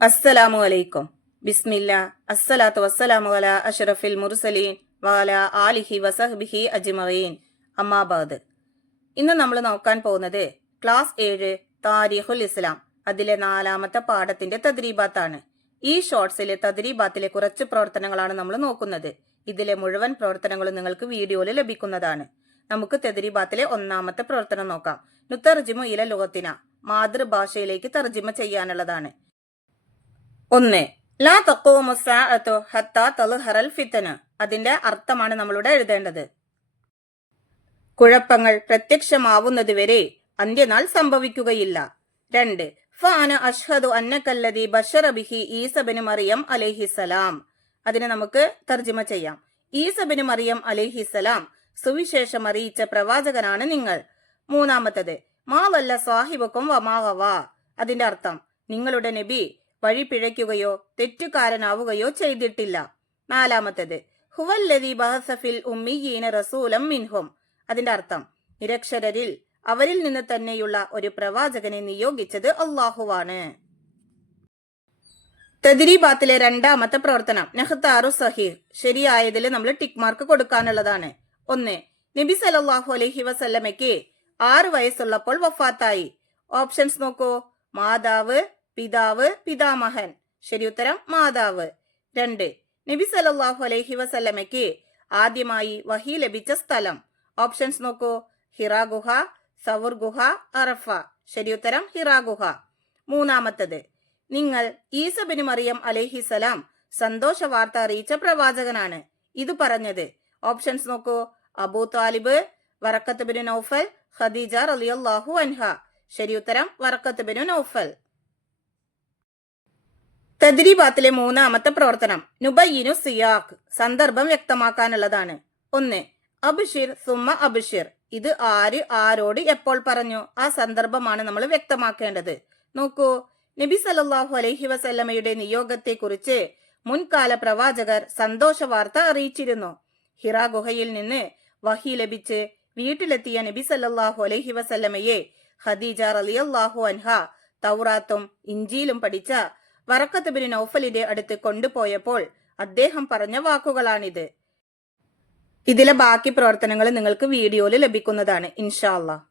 അസ്സലാമു അലൈക്കും. ബിസ്മില്ലാ അസ്സലാത്തു വസ്സലാമു അലാ അഷ്റഫിൽ മുർസലീൻ വഅലാ ആലിഹി വസഹ്ബിഹി അജ്മഈൻ. അമ്മാബാദ്. ഇന്ന് നമ്മൾ നോക്കാൻ പോകുന്നത് ക്ലാസ് 7 താരിഖുൽ ഇസ്ലാം അതിലെ 4ാമത്തെ പാഠത്തിന്റെ തദ്രീബാത്താണ്. ഈ ഷോർട്സിലെ തദ്രീബാത്തിലെ കുറച്ച് പ്രവർത്തനങ്ങളാണ് നമ്മൾ നോക്കുന്നത്. ഇതിലെ മുഴുവൻ പ്രവർത്തനങ്ങളും നിങ്ങൾക്ക് വീഡിയോയിൽ ലഭിക്കുന്നതാണ്. നമുക്ക് തദ്രീബാത്തിലെ 1ാമത്തെ പ്രവർത്തനം നോക്കാം. നുതർജിമു ഇല ലുഗത്തിന, മാതൃഭാഷയിലേക്ക് തർജിമ ചെയ്യാനുള്ളതാണ്. 1. ലാ തഖൂമു സ്സാഅതു ഹത്താ തൽഹറൽ ഫിത്ന. അതിന്റെ അർത്ഥമാണ് നമ്മളിവിടെ എഴുതേണ്ടത്. കുഴപ്പങ്ങൾ പ്രത്യക്ഷമാവുന്നതുവരെ അന്ത്യനാൾ സംഭവിക്കുകയില്ല. 2. ഫഅന അഷ്ഹദു അന്നകല്ലദീ ബശറ ബിഹി ഈസ ഇബ്നു മറിയം അലൈഹിസ്സലാം. അതിനെ നമുക്ക് തർജിമ ചെയ്യാം. ഈസ ഇബ്നു മറിയം അലൈഹിസ്സലാം സുവിശേഷം അറിയിച്ച പ്രവാചകനാണ് നിങ്ങൾ. 3. മാ വല്ല സാഹിബുക്കും വമാ ഗവാ. അതിന്റെ അർത്ഥം നിങ്ങളുടെ നബി വഴി പിഴയ്ക്കുകയോ തെറ്റുകാരനാവുകയോ ചെയ്തിട്ടില്ല. 4. ഹുവല്ലദീ ബഅസ ഫിൽ ഉമ്മിയീന റസൂലം മിൻഹും. അതിന്റെ അർത്ഥം നിരക്ഷരരിൽ അവരിൽ നിന്ന് തന്നെയുള്ള ഒരു പ്രവാചകനെ നിയോഗിച്ചത് അല്ലാഹുവാണ്. തദ്രീബാത്തിലെ 2ാമത്തെ പ്രവർത്തനം നഖ്താറു സഹീഹ്. ശരിയായതിൽ നമ്മൾ ടിക്ക് മാർക്ക് കൊടുക്കാനുള്ളതാണ്. 1. നബി സല്ലല്ലാഹു അലൈഹി വസല്ലമയ്ക്ക് 6 വയസ്സുള്ളപ്പോൾ വഫാത്തായി. ഓപ്ഷൻസ് നോക്കൂ. മാതാവ്, പിതാവ്, പിതാമഹൻ. ശരി ഉത്തരം മാതാവ്. 2. നബി സല്ലല്ലാഹു അലൈഹി വസല്ലമയ്ക്ക് ആദ്യമായി വഹി ലഭിച്ച സ്ഥലം. ഓപ്ഷൻസ് നോക്കൂ. ഹിറാ ഗുഹ, സൗർ ഗുഹ, അറഫ. ശരി ഉത്തരം ഹിറാ ഗുഹ. 3. നിങ്ങൾ ഈസ ഇബ്നു മറിയം അലൈഹിസ്സലാം സന്തോഷ വാർത്ത അറിയിച്ച പ്രവാചകനാണ്. ഇത് പറഞ്ഞത്. ഓപ്ഷൻസ് നോക്കൂ. അബൂ താലിബ്, വറഖത്ത് ഇബ്നു നൗഫൽ, ഖദീജ റളിയല്ലാഹു അൻഹ. ശരി ഉത്തരം വറഖത്ത് ഇബ്നു നൗഫൽ. തദ്രീബാത്തിലെ 3ാമത്തെ പ്രവർത്തനം നുബയ്യിനു സിയാഖ്. സന്ദർഭം വ്യക്തമാക്കാനുള്ളതാണ്. 1. അബ്ഷിർ സുമ്മ അബ്ഷിർ. ഇത് ആര് ആരോട് എപ്പോൾ പറഞ്ഞു ആ സന്ദർഭമാണ് നമ്മൾ വ്യക്തമാക്കേണ്ടത്. നോക്കൂ. നബി സല്ലല്ലാഹു അലൈഹി വസല്ലമയുടെ നിയോഗത്തെ കുറിച്ച് മുൻകാല പ്രവാചകർ സന്തോഷ വാർത്ത അറിയിച്ചിരുന്നു. ഹിറാ ഗുഹയിൽ നിന്ന് വഹി ലഭിച്ച് വീട്ടിലെത്തിയ നബി സല്ലല്ലാഹു അലൈഹി വസല്ലമയെ ഖദീജ റളിയല്ലാഹു അൻഹ തൗറാത്തും ഇഞ്ചീലും പഠിച്ച വറഖത്ത് ഇബ്നു നൗഫലിന്റെ അടുത്ത് കൊണ്ടുപോയപ്പോൾ അദ്ദേഹം പറഞ്ഞ വാക്കുകളാണിത്. ഇതിലെ ബാക്കി പ്രവർത്തനങ്ങൾ നിങ്ങൾക്ക് വീഡിയോയിൽ ലഭിക്കുന്നതാണ് ഇൻഷാ അല്ലാഹ്.